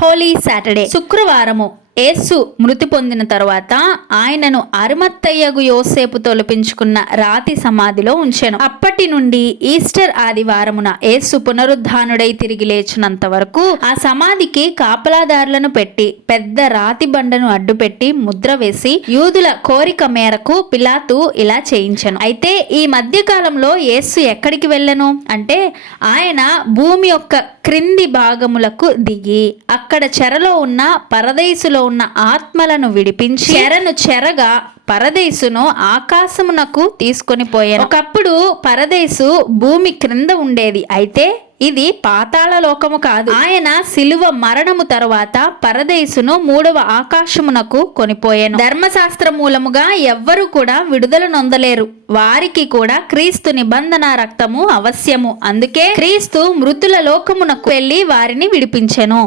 Holi Saturday. శుక్రవారము యేసు మృతి పొందిన తరువాత ఆయనను అరిమత్తయ్యగు యోసేపు తొలిపించుకున్న రాతి సమాధిలో ఉంచెను. అప్పటి నుండి ఈస్టర్ ఆదివారమున యేసు పునరుద్ధానుడై తిరిగి లేచినంత వరకు ఆ సమాధికి కాపలాదారులను పెట్టి పెద్ద రాతి బండను అడ్డుపెట్టి ముద్ర వేసి యూదుల కోరిక మేరకు పిలాతు ఇలా చేయించెను. అయితే ఈ మధ్య కాలంలో యేసు ఎక్కడికి వెళ్ళెను అంటే ఆయన భూమి యొక్క క్రింది భాగములకు దిగి అక్కడ చెరలో ఉన్న పరదేశులో ఉన్న ఆత్మలను విడిపించి చెరగా పరదేశును ఆకాశమునకు తీసుకొని పోయాను. ఒకప్పుడు పరదేశు భూమి క్రింద ఉండేది, అయితే ఇది పాతాళ లోకము కాదు. ఆయన శిలువ మరణము తరువాత పరదేశును 3వ ఆకాశమునకు కొనిపోయాను. ధర్మశాస్త్ర మూలముగా ఎవ్వరు కూడా విడుదల నొందలేరు. వారికి కూడా క్రీస్తు నిబంధన రక్తము అవశ్యము. అందుకే క్రీస్తు మృతుల లోకమునకు వెళ్లి వారిని విడిపించెను.